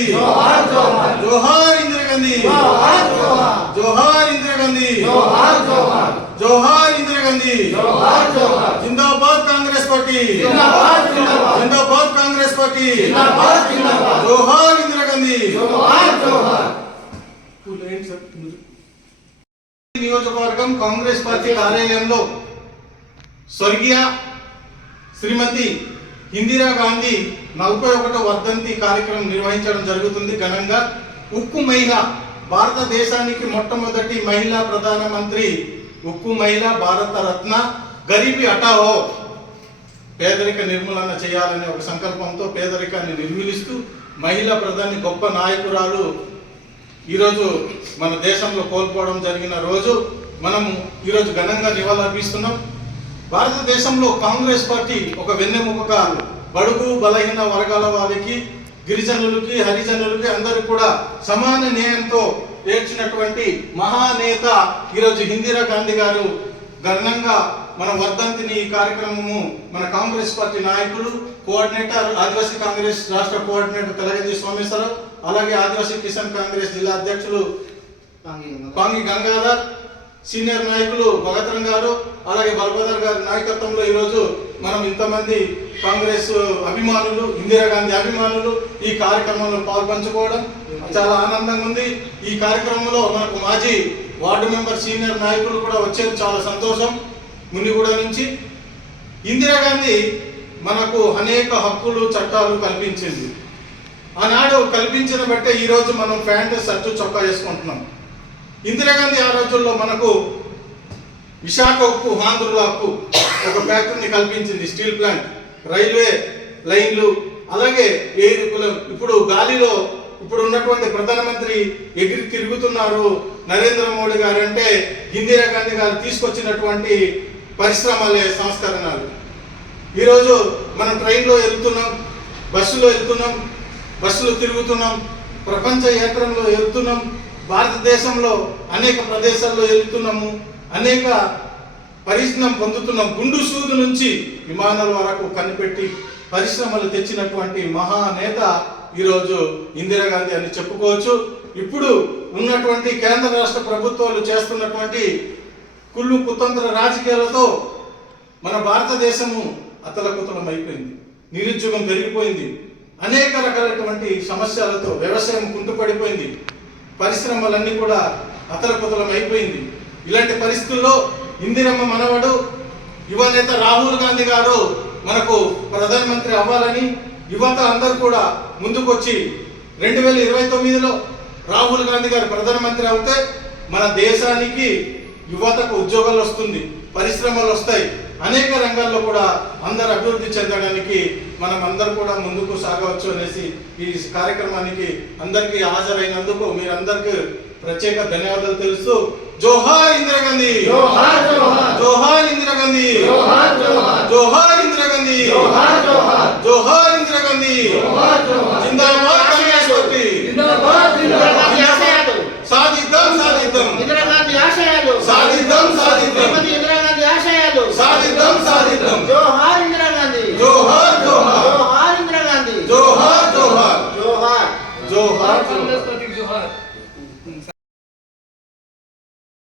ఇందిరా గాంధీ. జోహార్ జోహార్. జోహార్ ఇందిరా గాంధీ. జోహార్ జోహార్. జోహార్ ఇందిరా గాంధీ. జోహార్ జోహార్. జోహార్ ఇందిరా గాంధీ. జోహార్ జోహార్. జిందాబాద్ కాంగ్రెస్ పార్టీ. జిందాబాద్ జిందాబాద్. జిందాబాద్ కాంగ్రెస్ పార్టీ. జిందాబాద్ జిందాబాద్. జోహార్ ఇందిరా గాంధీ. జోహార్ జోహార్. నియోజకవర్గం కాంగ్రెస్ పార్టీ కార్యాలయంలో స్వర్గీయ శ్రీమతి ఇందిరా గాంధీ నలభై ఒకటో వర్ధంతి కార్యక్రమం నిర్వహించడం జరుగుతుంది. ఘనంగా ఉక్కు మహిళ భారతదేశానికి మొట్టమొదటి మహిళా ప్రధానమంత్రి ఉక్కు మహిళ భారత రత్న గరీబీ హటావో పేదరిక నిర్మూలన చేయాలనే ఒక సంకల్పంతో పేదరికాన్ని నిర్మూలిస్తూ మహిళా ప్రధాని గొప్ప నాయకురాలు ఈరోజు మన దేశంలో కోల్పోవడం జరిగిన రోజు మనము ఈరోజు ఘనంగా నివాళులర్పిస్తున్నాం. భారతదేశంలో కాంగ్రెస్ పార్టీ ఒక వెన్నెముకగా బడుగు బలహీన వర్గాల వారికి గిరిజనులకి హరిజనులకి అందరికి కూడా సమాన న్యాయంతో ఏర్చినటువంటి మహానేత ఈరోజు ఇందిరా గాంధీ గారు ఘనంగా మన వర్ధంతిని ఈ కార్యక్రమము మన కాంగ్రెస్ పార్టీ నాయకులు కోఆర్డినేటర్ ఆదివాసీ కాంగ్రెస్ రాష్ట్ర కోఆర్డినేటర్ తెలగంజి సోమేశ్వరరావు అలాగే ఆదివాసీ కిసాన్ కాంగ్రెస్ జిల్లా అధ్యక్షులు పాంగి గంగాధర్ సీనియర్ నాయకులు భగత్రం గారు అలాగే బలభదర్ గారి నాయకత్వంలో ఈరోజు మనం ఇంతమంది కాంగ్రెస్ అభిమానులు ఇందిరాగాంధీ అభిమానులు ఈ కార్యక్రమంలో పాల్పంచుకోవడం చాలా ఆనందంగా ఉంది. ఈ కార్యక్రమంలో మనకు మాజీ వార్డు మెంబర్ సీనియర్ నాయకులు కూడా వచ్చారు. చాలా సంతోషం. మునిగూడ నుంచి ఇందిరాగాంధీ మనకు అనేక హక్కులు చట్టాలు కల్పించింది. ఆనాడు కల్పించిన బట్టే ఈరోజు మనం ప్యాంట్ షర్టు చొక్కా చేసుకుంటున్నాం ఇందిరాగాంధీ ఆ రోజుల్లో మనకు విశాఖ ఉక్కు ఆంధ్రుల హక్కు ఒక ఫ్యాక్టరీని కల్పించింది స్టీల్ ప్లాంట్. రైల్వే లైన్లు అలాగే ఎయిర్ కులం- ఇప్పుడు గాలిలో ఇప్పుడు ఉన్నటువంటి ప్రధానమంత్రి ఎగిరి తిరుగుతున్నారు నరేంద్ర మోడీ గారు అంటే ఇందిరాగాంధీ గారు తీసుకొచ్చినటువంటి పరిశ్రమలే సంస్కరణలు. ఈరోజు మనం ట్రైన్లో వెళ్తున్నాం బస్సులో వెళ్తున్నాం బస్సులో తిరుగుతున్నాం ప్రపంచ యాత్రలో వెళ్తున్నాం భారతదేశంలో అనేక ప్రదేశాల్లో వెళ్తున్నాము అనేక పరిశ్రమ పొందుతున్నాం. గుండు సూదు నుంచి విమానాల వరకు కనిపెట్టి పరిశ్రమలు తెచ్చినటువంటి మహానేత ఈరోజు ఇందిరాగాంధీ అని చెప్పుకోవచ్చు. ఇప్పుడు ఉన్నటువంటి కేంద్ర రాష్ట్ర ప్రభుత్వాలు చేస్తున్నటువంటి కుళ్ళు కుతంత్ర రాజకీయాలతో మన భారతదేశము అతలకుతలం అయిపోయింది. నిరుద్యోగం పెరిగిపోయింది. అనేక రకాలైనటువంటి సమస్యలతో వ్యవసాయం కుంటుపడిపోయింది. పరిశ్రమలన్నీ కూడా అతలకుతలం అయిపోయింది. ఇలాంటి పరిస్థితుల్లో ఇందిరమ్మ మనవడు యువ నేత రాహుల్ గాంధీ గారు మనకు ప్రధానమంత్రి అవ్వాలని యువత అందరూ కూడా ముందుకొచ్చి రెండు వేల ఇరవై తొమ్మిదిలో రాహుల్ గాంధీ గారు ప్రధానమంత్రి అవుతే మన దేశానికి యువతకు ఉద్యోగాలు వస్తుంది పరిశ్రమలు వస్తాయి. అనేక రంగాల్లో కూడా అందరు అభివృద్ధి చెందడానికి మనం అందరు కూడా ముందుకు సాగవచ్చు అనేసి ఈ కార్యక్రమానికి అందరికీ హాజరైనందుకు మీరందరికీ ప్రత్యేక ధన్యవాదాలు తెలుస్తూ జోహార్ ఇందిరాగాంధీ జోహార్ జోహార్ జోహార్ ఇందిరాగాంధీ జోహార్ జోహార్ జోహార్ ఇందిరాగాంధీ జోహార్ జోహార్ జోహార్ ఇందిరాగాంధీ జోహార్ జోహార్ జిందాబాద్ కాంగ్రెస్ పార్టీ జిందాబాద్ జిందాబాద్ ఆశయాలు సాధిద్దాం సాధిద్దాం ఇందిరాగాంధీ ఆశయాలు సాధిద్దాం సాధిద్దాం శ్రీమతి ఇందిరాగాంధీ ఆశయాలు సాధిద్దాం సాధిద్దాం జోహార్ ఇందిరాగాంధీ జోహార్ జోహార్ జోహార్ ఇందిరాగాంధీ జోహార్ జోహార్ జోహార్ జోహార్ కాంగ్రెస్ పార్టీ జోహార్